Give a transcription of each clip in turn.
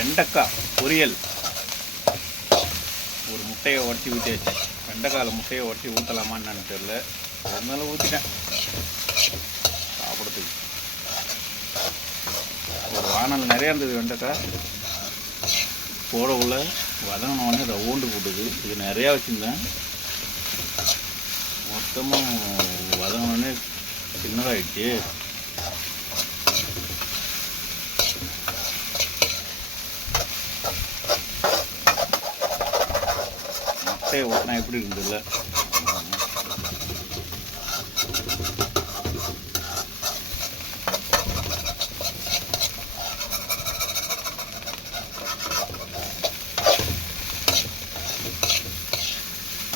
வெண்டைக்காய் பொரியல். ஒரு முட்டையை உடச்சி ஊற்றியாச்சு. வெண்டைக்காயில் முட்டையை உடச்சி ஊற்றலாமான்னு தெரியல, இருந்தாலும் ஊற்றிட்டேன் சாப்பிட்றதுக்கு. ஒரு வானல் நிறையா இருந்தது வெண்டைக்காய், போட உள்ள வதங்கினோடனே ரவுண்டு போட்டுது. இது நிறையா வச்சுருந்தேன், மொத்தமும் வதங்கினோடனே சின்னதாகிடுச்சு. முட்டையை ஊற்றினா எப்படி இருந்ததில்ல.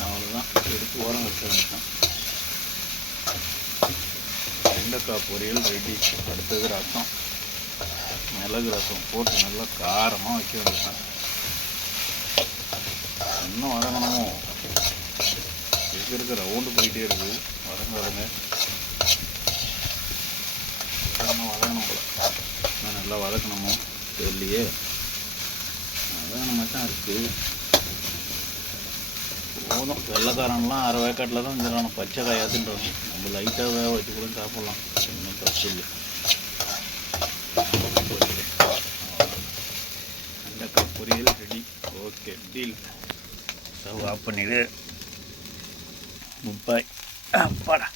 அவ்வளோதான், எடுத்து ஓரம் வச்சு வந்துட்டேன். வெண்டைக்காய் பொரியல் ரெடி. அடுத்தது ரசம், மிளகு ரசம் போட்டு நல்லா காரமாக வைக்க வேண்டியதான். இன்னும் வதங்கணுமோ, இருக்க ரவுண்டு போயிட்டே இருக்குது. வதங்க இன்னும் வதங்கணும் போல. இன்னும் நல்லா வதக்கணுமோ தெரியலையே, வதங்கின மாதிரி தான் இருக்குது. போதும், வெள்ளைக்காரன்லாம் அரை வேக்காட்டில் தான் இருந்துடணும், பச்சை காயாத்துன்றோம். நம்ம லைட்டாக வேக வச்சு கூட சாப்பிட்லாம், இன்னும் தப்பு இல்லை. வெண்டைக்காய் பொரியல் ready. Okay, deal. Stove off பண்ணிவிடு. முப்பாய் அப்பாடா.